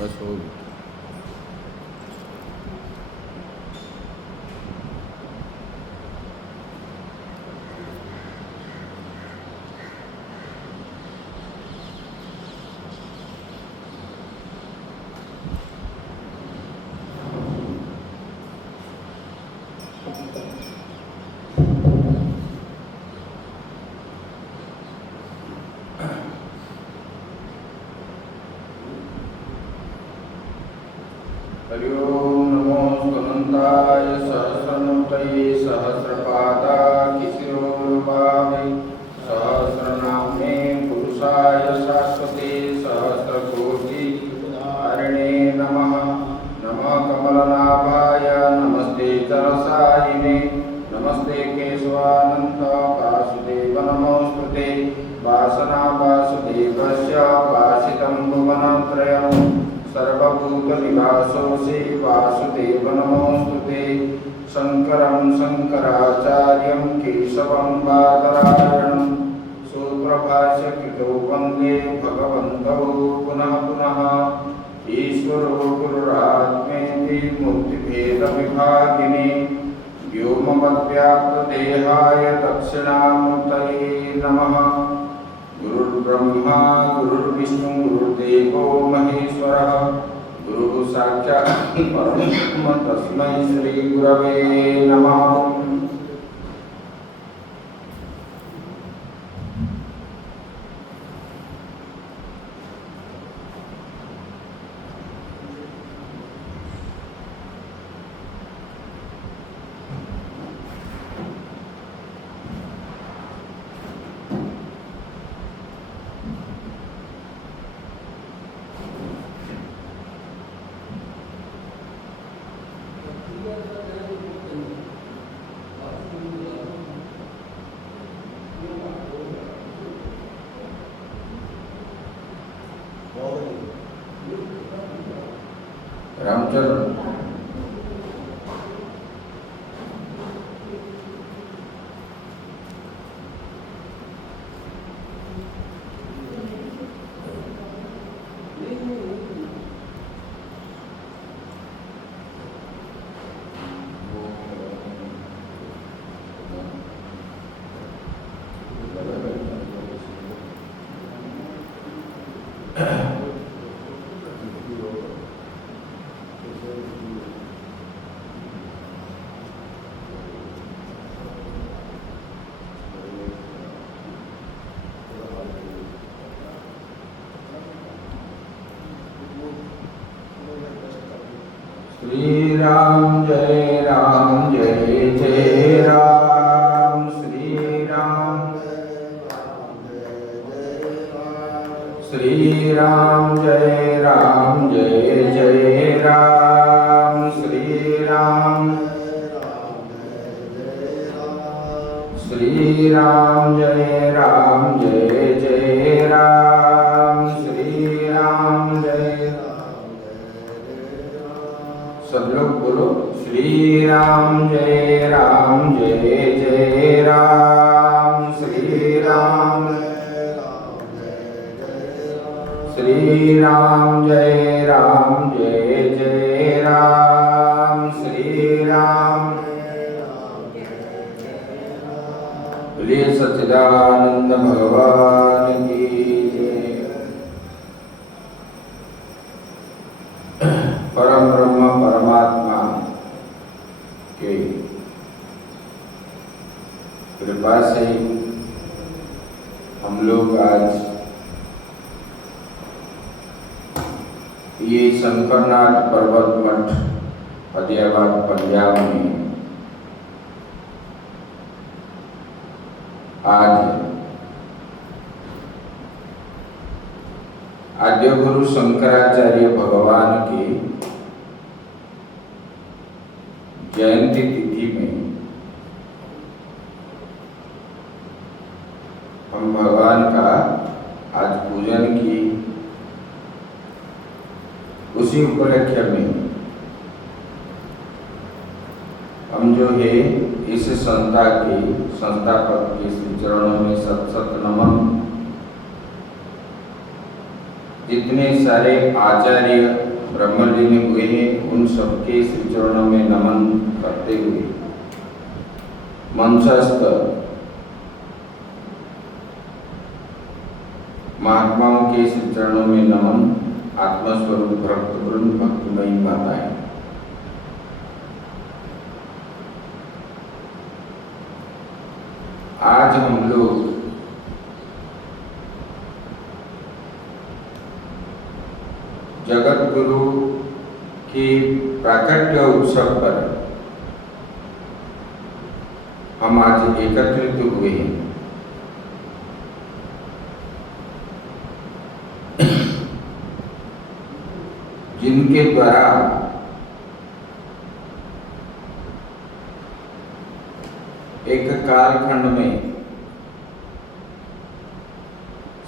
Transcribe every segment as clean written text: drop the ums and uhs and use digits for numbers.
बस हो गया। हरि ओम नमो स्वनंताय सहस्रनुतये सहस्रपादाकिशिरोरुबावे सहस्रनाम्ने पुरुषाय शाश्वते सहस्रकोटिधारिणे नमः। नमः कमलनाभाय नमस्ते तरसायिने नमस्ते केशवानंद वासुदेव नमोस्तुते। वासना वासुदेवस्य वासितं भुवनत्रयम् सर्वभूतनिवासोऽसि वासुदेव नमोस्तुते। शंकरं शंकराचार्यं केशवं बादरायणं सूत्रभाष्यकृतौ वन्दे भगवन्तौ पुनः पुनः। ईश्वरो गुरुरात्मेति मूर्तिभेदविभागिने व्योमवद्व्याप्तदेहाय दक्षिणामूर्तये नमः। गुरुर्ब्रह्मा गुरुर्विष्णु गुरुर्देवो महेश्वरः गुरुः साक्षात् परब्रह्म तस्मै श्री गुरवे नमः। रामचरण श्री राम जय जय राम। श्री राम श्री राम जय जय राम। श्री राम श्री राम जय जय राम। श्री राम जय सब लोग बोलो श्री राम जय जय राम। श्री राम श्री राम जय जय राम। श्री राम बोलिए सच्चिदानंद भगवान की जय। परम ब्रह्म परमात्मा के कृपा से हम लोग आज ये शंकरनाथ पर्वत मठ फतेहाबाद पंजाब में आज आद्य गुरु शंकराचार्य भगवान की जयंती तिथि में हम भगवान का आज पूजन की उसी उपलक्ष्य में हम जो है इस संस्था के संस्थापक के श्री चरणों में सत सत नमन। जितने सारे आचार्य ब्रह्मलीन हुए हैं उन सबके श्री चरणों में नमन करते हुए मंचस्थ महात्माओं के श्री चरणों में नमन। आत्मस्वरूप भक्तवृंद, भक्तिमयी माताएं, आज हम लोग जगत गुरु की प्राकट्य उत्सव पर हम आज एकत्रित हुए हैं। जिनके द्वारा एक कालखंड में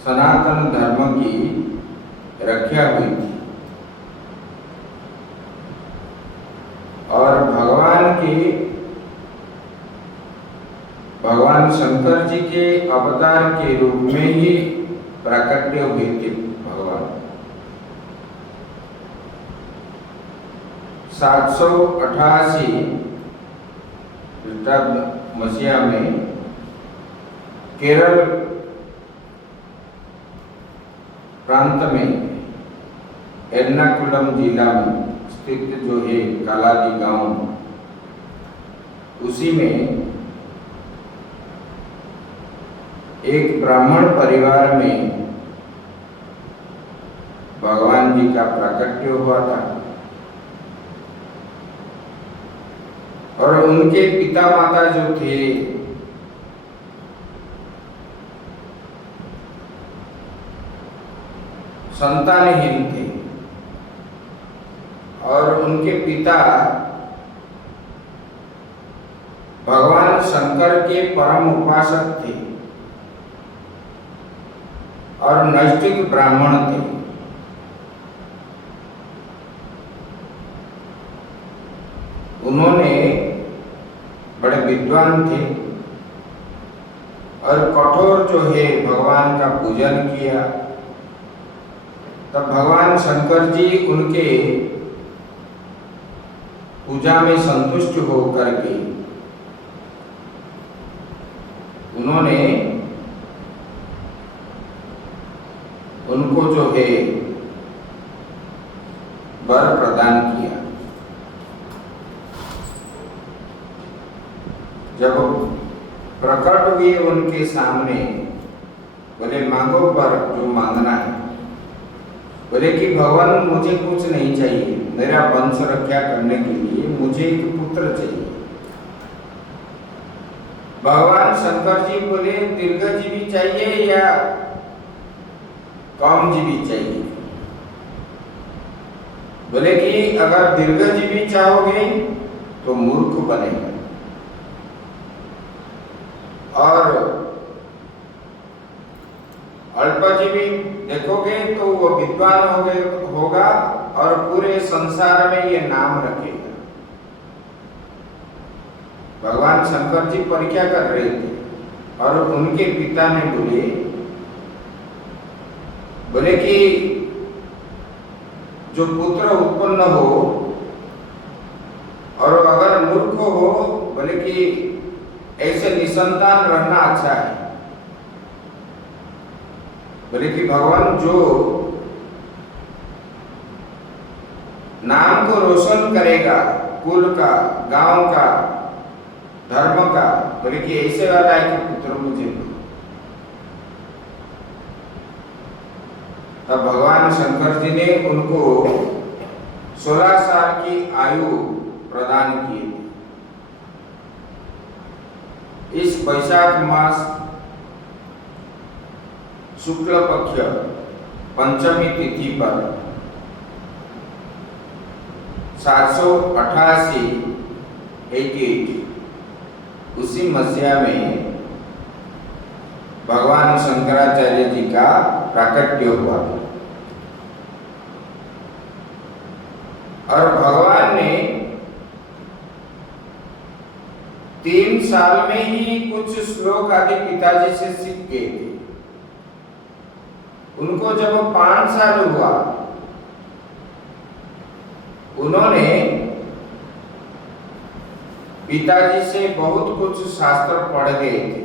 सनातन धर्म की रक्षा हुई थी और भगवान शंकर जी के अवतार के रूप में ही प्राकट्य हुए थे। भगवान 788 मसीहा में केरल प्रांत में एर्नाकुलम जिला में स्थित जो है कालादी गांव, उसी में एक ब्राह्मण परिवार में भगवान जी का प्राकट्य हुआ था और उनके पिता माता जो थे संतानहीन थे और उनके पिता भगवान शंकर के परम उपासक थे और नैष्ठिक ब्राह्मण थे। उन्होंने बड़े विद्वान थे और कठोर जो है भगवान का पूजन किया। तब भगवान शंकर जी उनके पूजा में संतुष्ट होकर के उन्होंने उनको जो है वर प्रदान किया। जब प्रकट हुए उनके सामने, बोले मांगो पर जो मांगना है। बोले कि भगवान मुझे कुछ नहीं चाहिए, मेरा वंश रक्षा करने के लिए मुझे एक पुत्र चाहिए। भगवान शंकर जी बोले दीर्घजीवी चाहिए या कम जीवी चाहिए। बोले कि अगर दीर्घजीवी चाहोगे तो मूर्ख बनेगा और अल्पजीवी देखोगे तो वो विद्वान होगा और पूरे संसार में ये नाम रखेगा। भगवान शंकर जी परीक्षा कर रहे थे और उनके पिता ने बोले कि जो पुत्र उत्पन्न हो और अगर मूर्ख हो, बोले कि ऐसे निसंतान रहना अच्छा है। बोले कि भगवान जो नाम को रोशन करेगा, कुल का, गांव का, धर्म का, बोले कि ऐसे वाला है कि पुत्र मुझे। तब भगवान शंकर जी ने उनको 16 साल की आयु प्रदान की। इस वैशाख मास शुक्ल पक्ष पंचमी तिथि पर 788 उसी मसीहा में भगवान शंकराचार्य जी का प्राकट्य हुआ और भगवान ने 3 साल में ही कुछ श्लोक आदि पिताजी से सीख गए थे। उनको जब 5 साल हुआ, उन्होंने पिताजी से बहुत कुछ शास्त्र पढ़ गए थे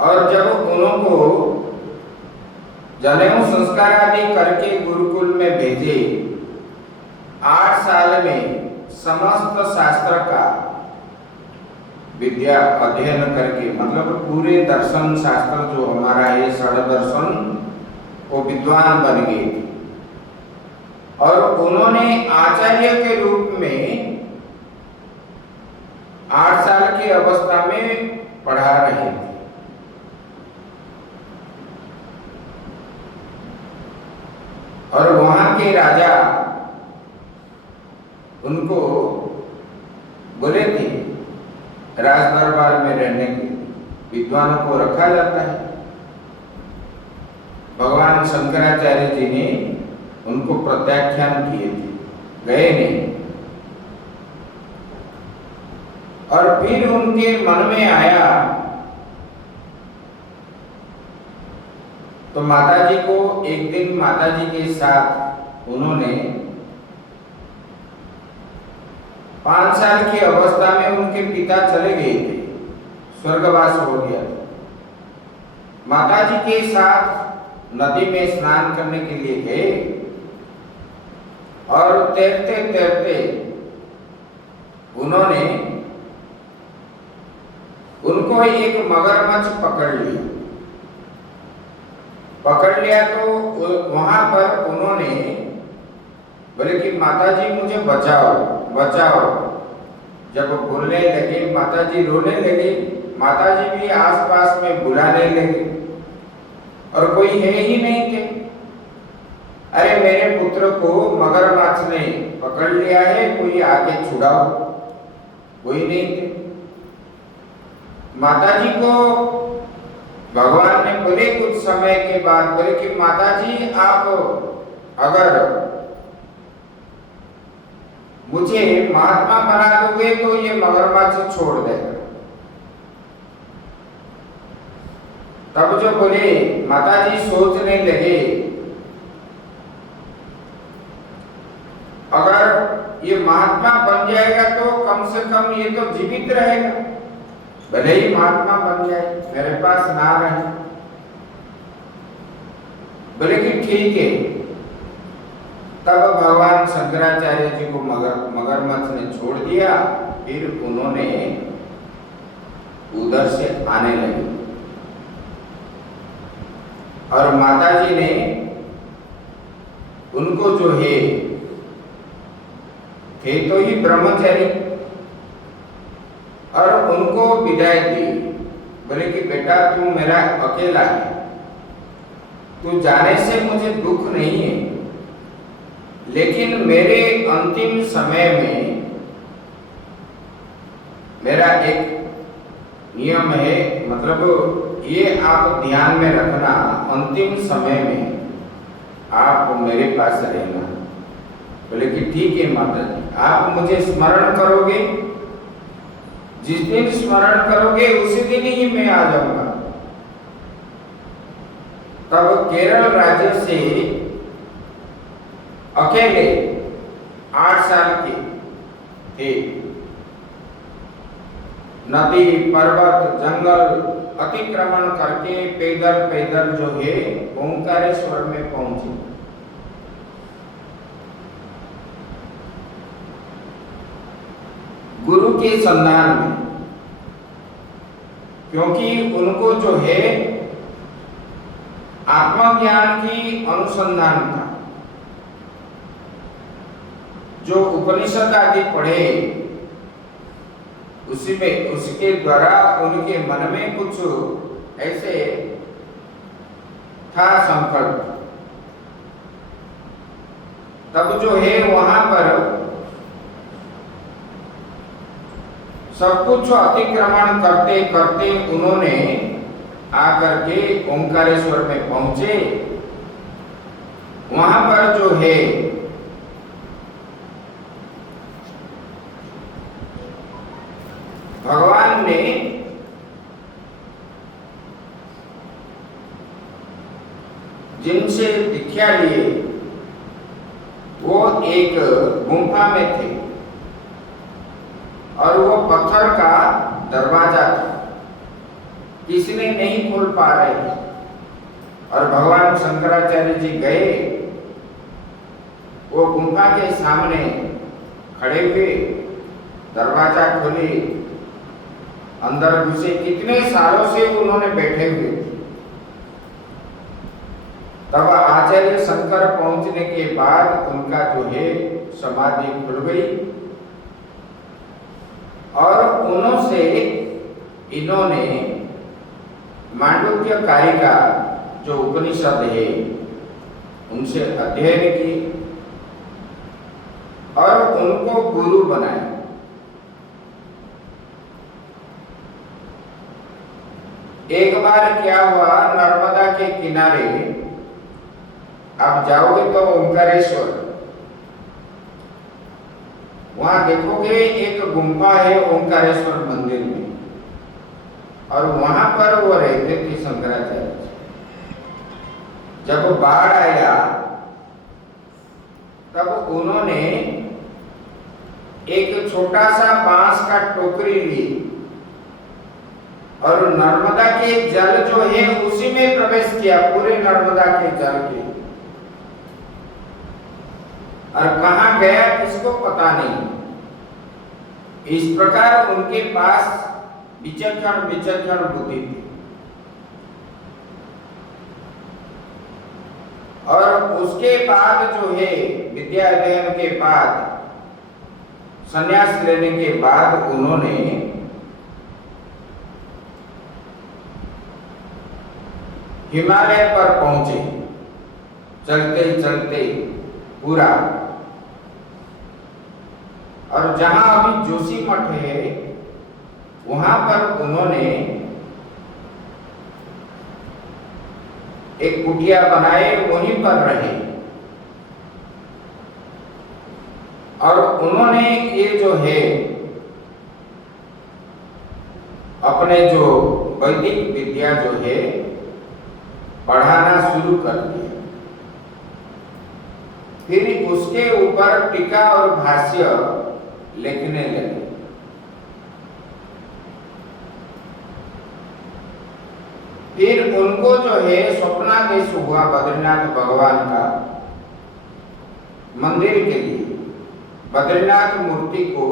और जब उनको जनेऊ संस्कार आदि करके गुरुकुल में भेजे, 8 साल में समस्त शास्त्र का विद्या अध्ययन करके, मतलब पूरे दर्शन शास्त्र जो हमारा है षड दर्शन, वो विद्वान बन गए थे और उन्होंने आचार्य के रूप में 8 साल की अवस्था में पढ़ा रहे थे। और वहां के राजा उनको बोले थे, राज दरबार में रहने के विद्वानों को रखा जाता है। भगवान शंकराचार्य जी ने उनको प्रत्याख्यान किए थे, गए नहीं। और फिर उनके मन में आया तो माताजी को, एक दिन माताजी के साथ उन्होंने 5 साल की अवस्था में उनके पिता चले गए थे, स्वर्गवास हो गया। माताजी के साथ नदी में स्नान करने के लिए गए और तैरते तैरते उन्होंने उनको एक मगरमच्छ पकड़ लिया। तो वहां पर उन्होंने बोले कि माताजी मुझे बचाओ बचाओ। जब बोलने लगे, माताजी रोने लगे, माताजी भी आसपास में बुलाने लगे और कोई है ही नहीं थे। अरे मेरे पुत्र को मगरमच्छ ने पकड़ लिया है, कोई आके छुड़ाओ। कोई नहीं थे। माताजी को भगवान ने बोले कुछ समय के बाद, बोले कि माताजी आप अगर मुझे महात्मा बना दोगे तो ये मगरमच्छ छोड़ देगा। तब जो बोले, माताजी सोचने लगे अगर ये महात्मा बन जाएगा तो कम से कम ये तो जीवित रहेगा, भले ही महात्मा बन जाए, मेरे पास ना रहे। बोले कि ठीक है। तब भगवान शंकराचार्य जी को मगरमच्छ ने छोड़ दिया। फिर उन्होंने उधर से आने लगे और माताजी ने उनको जो है, थे तो ही ब्रह्मचारी, और उनको विदाई दी। बोले कि बेटा तू मेरा अकेला है, तू जाने से मुझे दुख नहीं है, लेकिन मेरे अंतिम समय में मेरा एक नियम है, मतलब ये आप ध्यान में रखना, अंतिम समय में आप मेरे पास रहना। बोले कि ठीक है माताजी, आप मुझे स्मरण करोगे, जिस दिन स्मरण करोगे उसी दिन ही मैं आ जाऊंगा। तब केरल राज्य से अकेले 8 साल के थे, नदी पर्वत जंगल अतिक्रमण करके पैदल पैदल जो है ओंकारेश्वर में पहुंचे। गुरु के संधान में, क्योंकि उनको जो है आत्मज्ञान की अनुसंधान था। जो उपनिषद आदि पढ़े उसी में, उसके द्वारा उनके मन में कुछ ऐसे था संकल्प। तब जो है वहां पर सब कुछ अतिक्रमण करते करते उन्होंने आकर के ओंकारेश्वर में पहुंचे। वहां पर जो है भगवान ने जिनसे दीक्षा लिए वो एक गुफा में थे और वो पत्थर का दरवाजा था, किसी ने नहीं खोल पा रहे थे। और भगवान शंकराचार्य जी गए, वो गुफा के सामने खड़े हुए, दरवाजा खोले, अंदर घुसे। कितने सालों से उन्होंने बैठे हुए थे। तब आचार्य शंकर पहुंचने के बाद उनका जो है समाधि खुल गई और उनसे इन्होंने मांडुक्य कारिका जो उपनिषद है उनसे अध्ययन की और उनको गुरु बनाया। एक बार क्या हुआ, नर्मदा के किनारे आप जाओगे तो ओंकारेश्वर, वहां देखोगे एक गुफा है ओंकारेश्वर मंदिर में, और वहां पर वो रहते थे शंकराचार्य। जब बाढ़ आया तब उन्होंने एक छोटा सा बांस का टोकरी ली और नर्मदा के जल जो है उसी में प्रवेश किया, पूरे नर्मदा के जल के। और कहां गया किसको पता नहीं। इस प्रकार उनके पास विचक्षण बुद्धि थी। और उसके बाद जो है विद्या अध्ययन के बाद, संन्यास लेने के बाद उन्होंने हिमालय पर पहुंचे, चलते चलते पूरा। और जहां अभी जोशी मठ है वहां पर उन्होंने एक कुटिया बनाए, वहीं पर रहे। और उन्होंने ये जो है अपने जो वैदिक विद्या जो है पढ़ाना शुरू कर दिया। फिर उसके ऊपर टीका और भाष्य लिखने लगे। फिर उनको जो है स्वप्नादेश हुआ बद्रीनाथ भगवान का मंदिर के लिए। बद्रीनाथ मूर्ति को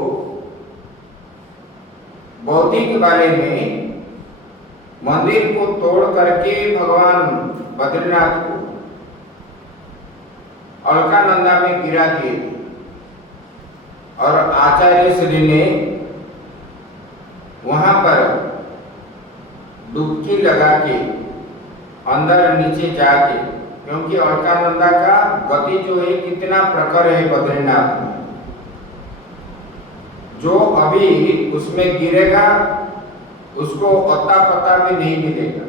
बौद्धिक वाले में मंदिर को तोड़ करके भगवान बद्रीनाथ को अलकानंदा में गिरा दिए थे। और आचार्य श्री ने वहां पर डुबकी लगा के अंदर नीचे जाके, क्योंकि अलकानंदा का गति जो है कितना प्रखर है बद्रीनाथ में, जो अभी उसमें गिरेगा उसको अता पता भी नहीं मिलेगा।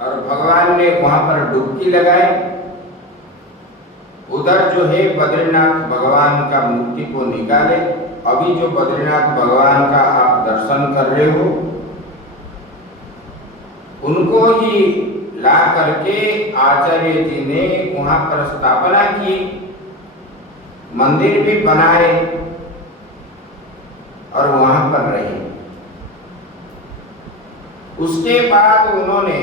और भगवान ने वहां पर डुबकी लगाई। उधर जो है बद्रीनाथ भगवान का मूर्ति को निकाले। अभी जो बद्रीनाथ भगवान का आप दर्शन कर रहे हो उनको ही ला करके आचार्य जी ने वहां पर स्थापना की, मंदिर भी बनाए और वहां पर रहे। उसके बाद उन्होंने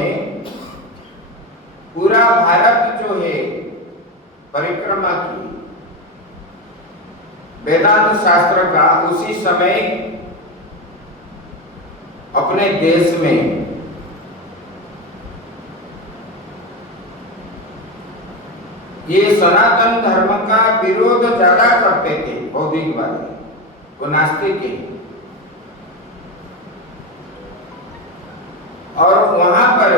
पूरा भारत जो है परिक्रमा की। वेदांत शास्त्र का उसी समय अपने देश में ये सनातन धर्म का विरोध ज्यादा करते थे बौद्धिक वाले, वो नास्तिक है। और वहां पर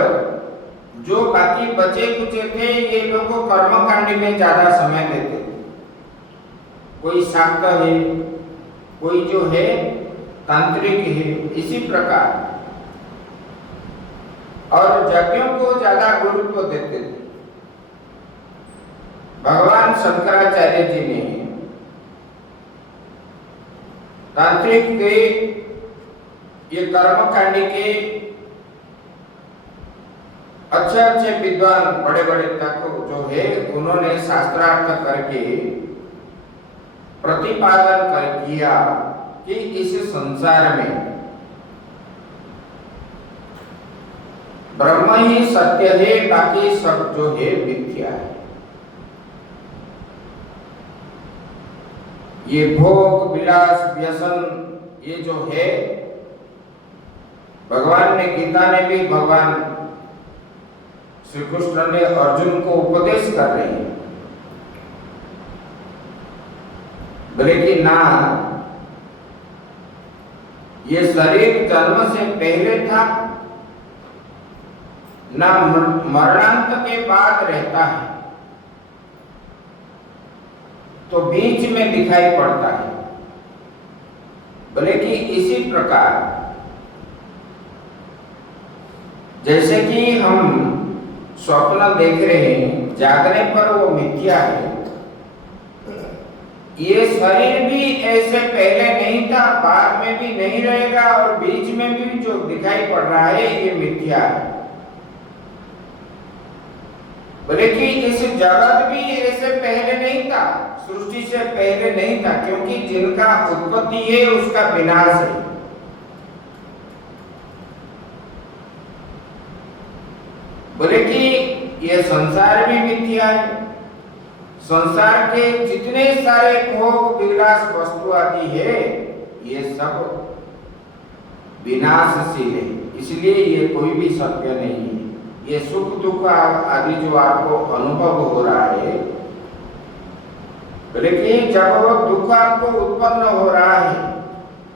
जो बाकी बचे कुचे थे ये लोग कर्मकांड में ज्यादा समय देते थे। कोई शाक्त है, कोई जो है तांत्रिक है, इसी प्रकार। और यज्ञों को ज्यादा गुरुत्व देते थे। भगवान शंकराचार्य जी ने तांत्रिक के ये कर्मकांड के अच्छे अच्छे विद्वान बड़े बड़े तक जो है उन्होंने शास्त्रार्थ करके प्रतिपादन कर किया कि इस संसार में ब्रह्म ही सत्य है, बाकी सब जो है मिथ्या है। ये भोग विलास व्यसन ये जो है, भगवान ने गीता ने भी भगवान श्री कृष्ण ने अर्जुन को उपदेश कर रहे हैं, बोले कि ना ये शरीर जन्म से पहले था, ना मरणांत के बाद रहता है, तो बीच में दिखाई पड़ता है। बोले कि इसी प्रकार जैसे कि हम स्वप्न देख रहे हैं, जागने पर वो मिथ्या है, ये शरीर भी ऐसे पहले नहीं था, बाद में भी नहीं रहेगा, और बीच में भी जो दिखाई पड़ रहा है ये मिथ्या है। बोले कि इस जगत भी ऐसे पहले नहीं था, सृष्टि से पहले नहीं था, क्योंकि जिनका उत्पत्ति है उसका विनाश है। बोले कि ये संसार भी मिथ्या है, संसार के जितने सारे भोग विलास वस्तु आदि है ये सब विनाशशील है, इसलिए ये कोई भी सत्य नहीं है। ये सुख दुख आदि जो आपको अनुभव हो रहा है, लेकिन जब वो दुख आपको उत्पन्न हो रहा है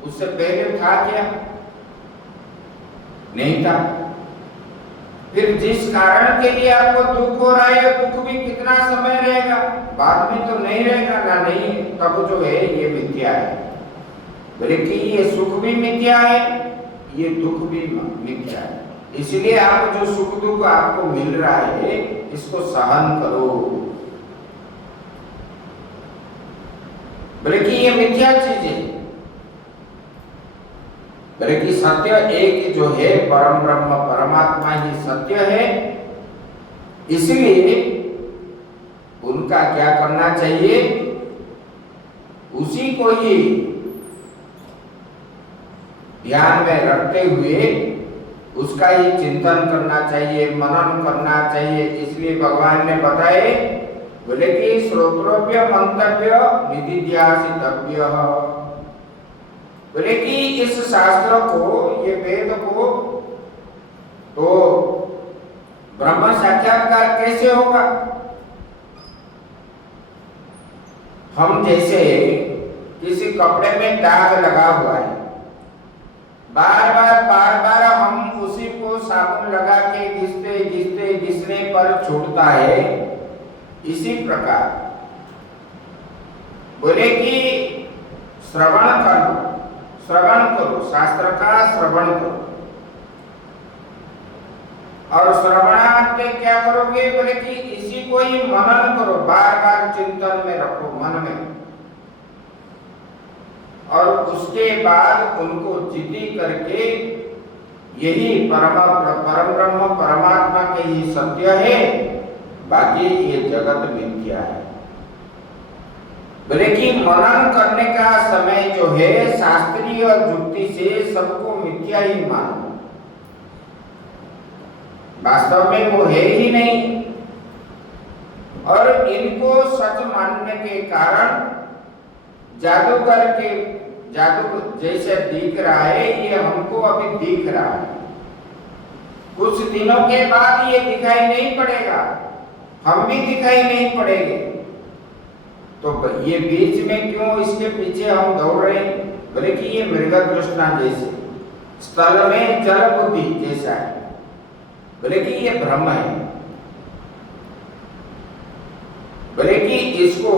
उससे पहले था क्या? नहीं था। फिर जिस कारण के लिए आपको दुख हो रहा है, दुख भी कितना समय रहेगा, बाद में तो नहीं रहेगा ना, नहीं, तब जो है ये मिथ्या है। बोले कि ये सुख भी मिथ्या है, ये दुख भी मिथ्या है, इसलिए आप जो सुख दुख आपको मिल रहा है इसको सहन करो। बोले कि ये मिथ्या चीज है, बोले कि सत्य एक जो है परम ब्रह्म परमात्मा ही सत्य है, इसलिए उनका क्या करना चाहिए, उसी को ही ध्यान में रखते हुए उसका ही चिंतन करना चाहिए, मनन करना चाहिए। इसलिए भगवान ने बताए, बोले कि श्रोत्रोभ्य मंतव्य निदिध्यासितव्य, बोले कि इस शास्त्र को, ये वेद को तो ब्रह्म साक्षात्कार कैसे होगा? हम जैसे किसी कपड़े में दाग लगा हुआ है, बार बार हम उसी को साबुन लगा के घिसने पर छूटता है, इसी प्रकार बोले कि श्रवण करो, शास्त्र का श्रवण करो, और श्रवणार्थ क्या करोगे? बोले कि इसी को ही मनन करो, बार बार चिंतन में रखो मन में, और उसके बाद उनको जिद्दी करके यही परम ब्रह्म परमात्मा के ही सत्य है, बाकी ये जगत मिथ्या है। बोले कि मनन करने का समय जो है शास्त्रीय युक्ति से सबको मिथ्या ही मानो, वास्तव में वो है ही नहीं, और इनको सच मानने के कारण जादू जैसे दिख रहा है, ये हमको अभी दिख रहा है, कुछ दिनों के बाद ये दिखाई नहीं पड़ेगा, हम भी दिखाई नहीं पड़ेंगे। तो ये बीच में क्यों इसके पीछे हम दौड़ रहे हैं? बोले कि ये मृग तृष्णा जैसे, स्थल में जल बुद्धि जैसा है, बोले कि ये भ्रम है। बोले कि इसको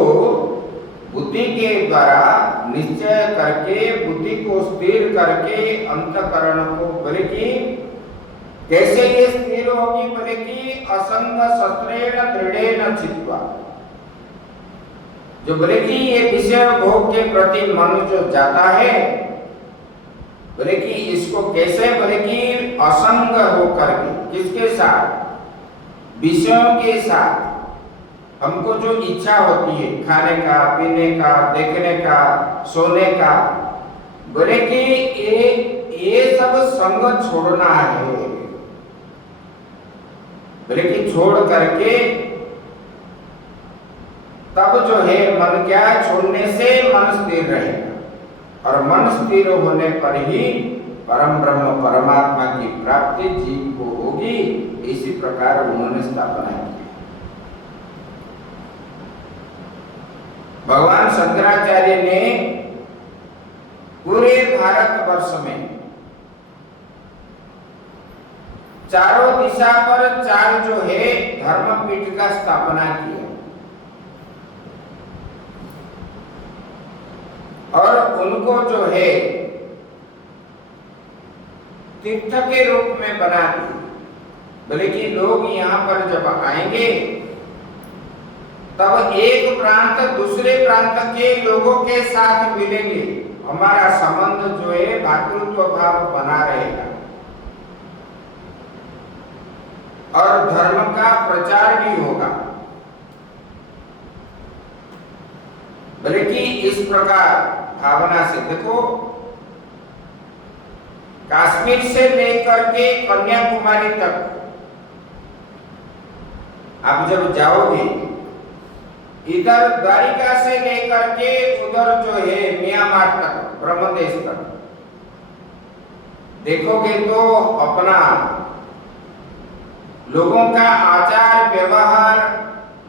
बुद्धि के द्वारा निश्चय करके, बुद्धि को स्थिर करके अंतःकरण को, बोले कि कैसे ये स्थिर होगी? बोले कि असंग शस्त्रेण दृढ़ेन चित्वा, जो बोले कि ये विषय भोग के प्रति मन जो जाता है, बोले कि इसको कैसे? बोले कि असंग होकर के, किसके साथ? विषयों के साथ हमको जो इच्छा होती है, खाने का, पीने का, देखने का, सोने का, बोले कि ये सब संग छोड़ना है। बोले कि छोड़ करके तब जो है मन क्या छोड़ने से मन स्थिर रहेगा, और मन स्थिर होने पर ही परम ब्रह्म परमात्मा की प्राप्ति जीव को होगी। इसी प्रकार उन्होंने स्थापना की। भगवान शंकराचार्य ने पूरे भारतवर्ष में चारों दिशा पर 4 जो है धर्मपीठ का स्थापना किया, और उनको जो है तीर्थ के रूप में बना दिया। बोले कि लोग यहाँ पर जब आएंगे तब एक प्रांत दूसरे प्रांत के लोगों के साथ मिलेंगे, हमारा संबंध जो है भातृत्व भाव बना रहेगा, और धर्म का प्रचार भी होगा। बोले कि इस प्रकार भावना से देखो, कश्मीर से लेकर के कन्याकुमारी तक आप जब जाओगे, इधर द्वारिका से लेकर के उधर जो है म्यांमार तक, ब्रह्मदेश तक देखोगे तो अपना लोगों का आचार व्यवहार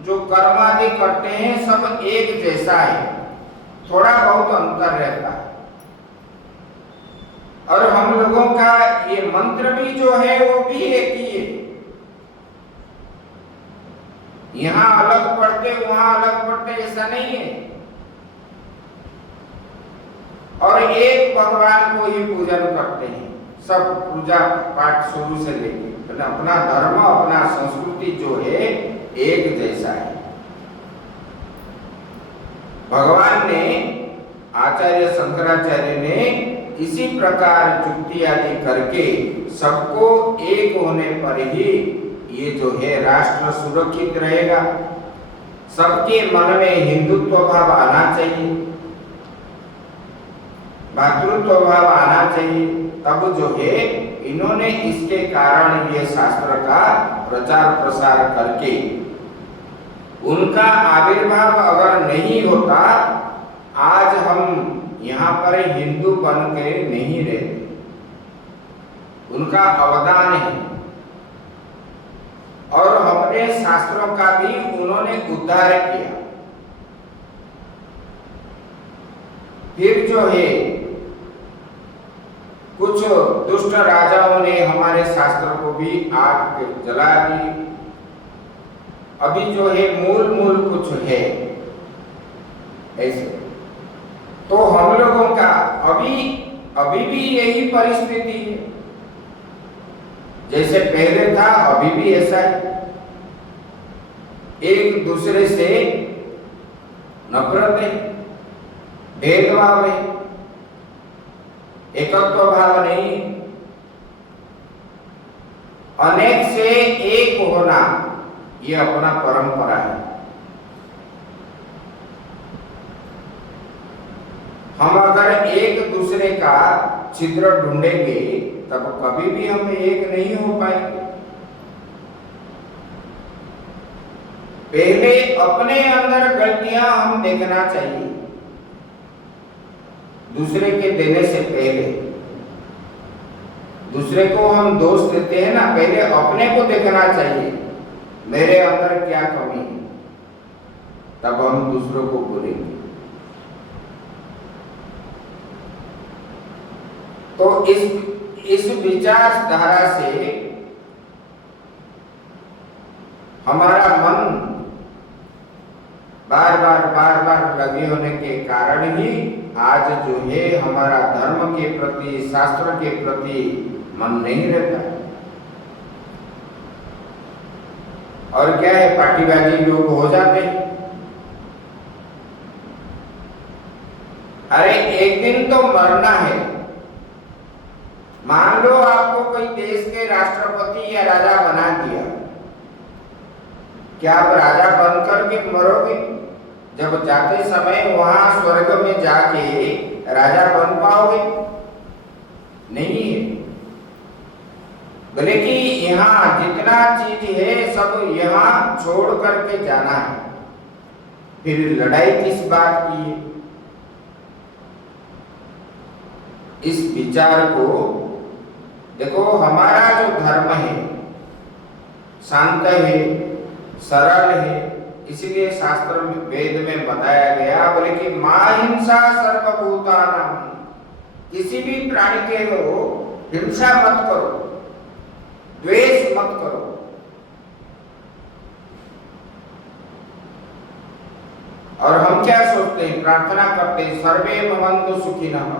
जो कर्म आदि करते हैं सब एक जैसा है, थोड़ा बहुत अंतर रहता है। और हम लोगों का ये मंत्र भी जो है वो भी एक ही है। यहाँ अलग पढ़ते वहां अलग पढ़ते ऐसा नहीं है, और एक भगवान को ही पूजन करते हैं सब, पूजा पाठ शुरू से लेके। अपना धर्म अपना संस्कृति जो है एक जैसा है। भगवान ने, आचार्य शंकराचार्य ने इसी प्रकार युक्ति आदि करके सबको एक होने पर ही ये जो है राष्ट्र सुरक्षित रहेगा। सबके मन में हिंदुत्व भाव आना चाहिए, भातृत्व भाव आना चाहिए, तब जो है इन्होंने इसके कारण ये शास्त्र का प्रचार प्रसार करके, उनका आविर्भाव अगर नहीं होता आज हम यहाँ पर हिंदू बन के नहीं रहते। उनका अवदान है, और हमने शास्त्रों का भी उन्होंने उद्धार किया। फिर जो है कुछ दुष्ट राजाओं ने हमारे शास्त्र को भी आग के जला दी। अभी जो है मूल कुछ है ऐसे, तो हम लोगों का अभी भी यही परिस्थिति है, जैसे पहले था अभी भी ऐसा है। एक दूसरे से नफरत है, भेदभाव है, एकत्व भाव नहीं। अनेक से एक होना ये अपना परंपरा है। हम अगर एक दूसरे का छिद्र ढूंढेंगे तब कभी भी हम एक नहीं हो पाएंगे। पहले अपने अंदर गलतियां हम देखना चाहिए, दूसरे के देने से पहले। दूसरे को हम दोष देते हैं ना, पहले अपने को देखना चाहिए मेरे अंदर क्या कमी है, तब हम दूसरों को बोलेंगे। तो इस विचारधारा से हमारा मन बार बार लगे होने के कारण ही आज जो है हमारा धर्म के प्रति, शास्त्र के प्रति मन नहीं रहता। और क्या है, पार्टीबाजी लोग हो जाते हैं। अरे एक दिन तो मरना है। मान लो आपको कोई देश के राष्ट्रपति या राजा बना दिया, क्या आप राजा बन करके मरोगे? जब जाते समय वहां स्वर्ग में जाके राजा बन पाओगे? नहीं है। बोले कि यहाँ जितना चीज है सब यहाँ छोड़ करके जाना है, फिर लड़ाई किस बात की है? इस विचार को देखो, हमारा जो धर्म है शांत है, सरल है, इसलिए शास्त्र में वेद में बताया गया, बोले कि मां हिंसा सर्वभूतानां, किसी भी प्राणी के हो हिंसा मत करो, द्वेष मत करो। और हम क्या सोचते हैं, प्रार्थना करते हैं सर्वे भवन्तु सुखिनः।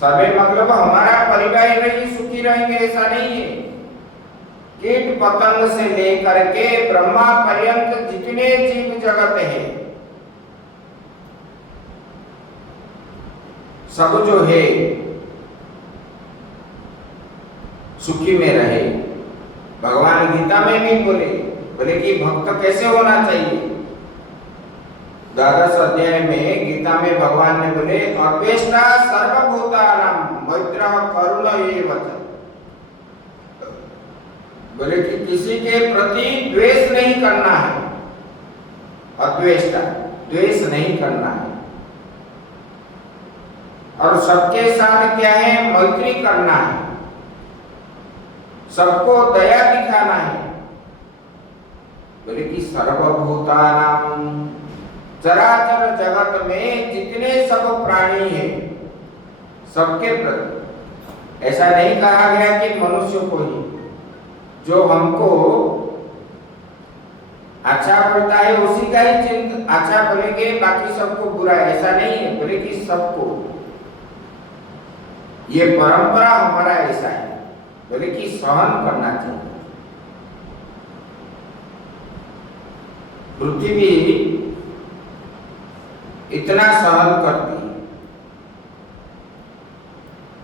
सर्वे मतलब हमारा परिवार ही सुखी रहेंगे ऐसा नहीं है। कीट पतंग से लेकर के ब्रह्मा पर्यंत जितने जीव जगत है सब जो है सुखी में रहे। भगवान गीता में भी बोले कि भक्त कैसे होना चाहिए। 12 अध्याय में गीता में भगवान ने बोले अद्वेष्टा सर्वभूतानां मैत्रः करुण एव च। बोले कि किसी के प्रति द्वेष नहीं करना है, अद्वेष्टा, द्वेष नहीं करना है। और सबके साथ क्या है, मैत्री करना है, सबको दया दिखाना है। बोले कि सर्वभूतानां, चराचर जगत में जितने सब प्राणी हैं सबके प्रति। ऐसा नहीं कहा गया कि मनुष्य को ही, जो हमको अच्छा बोलता है उसी का ही चिंता अच्छा बोलेंगे, बाकी सबको बुरा, ऐसा नहीं है। बोले कि सबको, ये परंपरा हमारा ऐसा है। बोले कि सहन करना चाहिए। पृथ्वी इतना सहन करती है,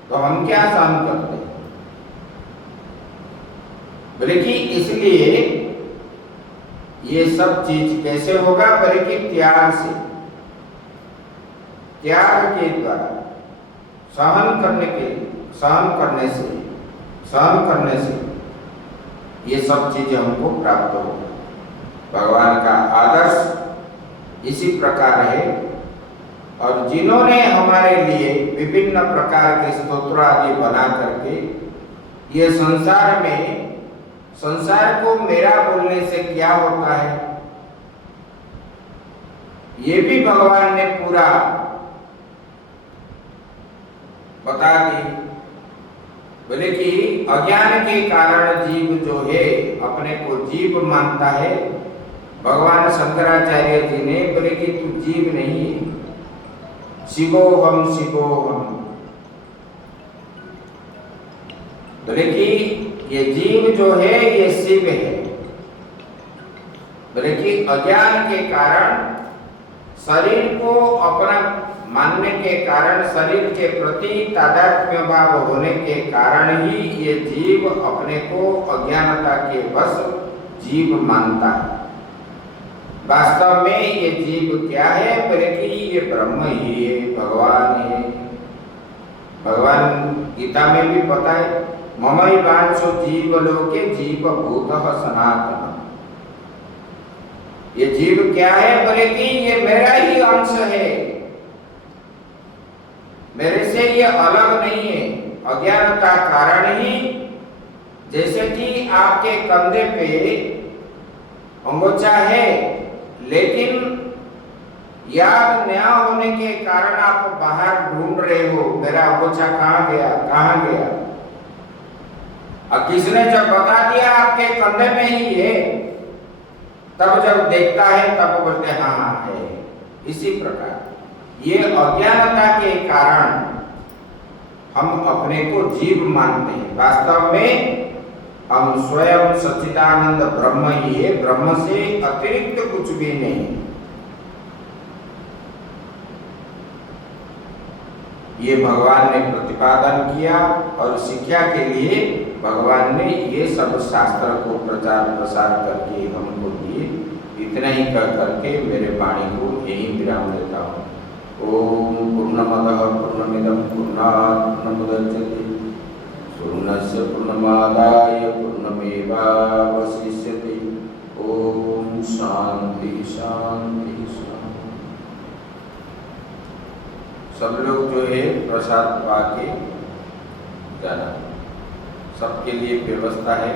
तो हम क्या सहन करते हैं? बोले कि इसलिए ये सब चीज कैसे होगा? बोले कि त्याग से, त्याग के द्वारा, सहन करने से ये सब चीजें हमको प्राप्त होगा। भगवान का आदर्श इसी प्रकार है। और जिन्होंने हमारे लिए विभिन्न प्रकार के स्तोत्र आदि बना करके ये संसार को मेरा बोलने से क्या होता है, ये भी भगवान ने पूरा बता दी। बोले कि अज्ञान के कारण जीव जो है अपने को जीव मानता है। भगवान शंकराचार्य जी ने बोले कि तू जीव नहीं है, शिवोहम शिवोहम। बोले कि ये जीव जो है ये शिव है। बोले कि अज्ञान के कारण, शरीर को अपना मानने के कारण, शरीर के प्रति तादात्म्य भाव होने के कारण ही ये जीव अपने को अज्ञानता के वश जीव मानता है। वास्तव में ये जीव क्या है? बोले कि ये ब्रह्म ही है, भगवान है। भगवान गीता में भी बताए, ममैवांशो जीवलोके जीवभूतः सनातनः। ये जीव क्या है? बोले कि ये मेरा ही अंश है, मेरे से ये अलग नहीं है। अज्ञानता कारण ही, जैसे कि आपके कंधे पे अंगोछा है, लेकिन याद न होने के कारण आप बाहर ढूंढ रहे हो, मेरा अंगोछा कहाँ गया, कहाँ गया। अब किसने जब बता दिया आपके कंधे में ही है, तब जब देखता है तब बोलते हाँ है। इसी प्रकार ये अज्ञानता के कारण हम अपने को जीव मानते हैं। वास्तव में हम स्वयं सच्चिदानंद ब्रह्म ही है, ब्रह्म से अतिरिक्त कुछ भी नहीं। ये भगवान ने प्रतिपादन किया और शिक्षा के लिए भगवान ने ये सब शास्त्र को प्रचार प्रसार करके हमको दिए। इतना ही कह करके मेरे वाणी को यही विराम देता हूँ। ओम पूर्णमदः पूर्णमिदं पूर्णात् पूर्णमुदच्यते पूर्णस्य पूर्णमादाय पूर्णमेवावशिष्यते। ओम शांति शांति शांति। सब लोग जो है प्रसाद पाके जाना, सबके लिए व्यवस्था है।